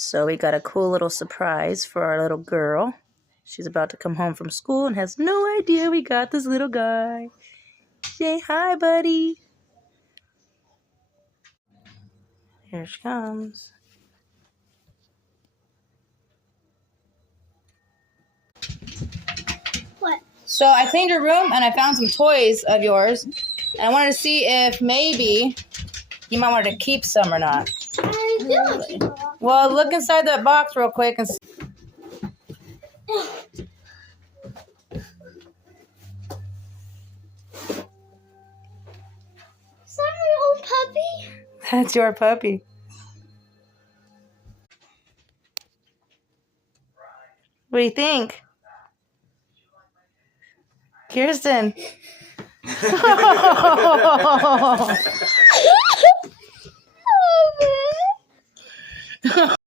So we got a cool little surprise for our little girl. She's about to come home from school and has no idea we got this little guy. Say hi, buddy. Here she comes. What? So I cleaned your room and I found some toys of yours. And I wanted to see if maybe you might want to keep some or not. I do. Well, look inside that box real quick and see. Is that my old puppy? That's your puppy. What do you think? Kirsten.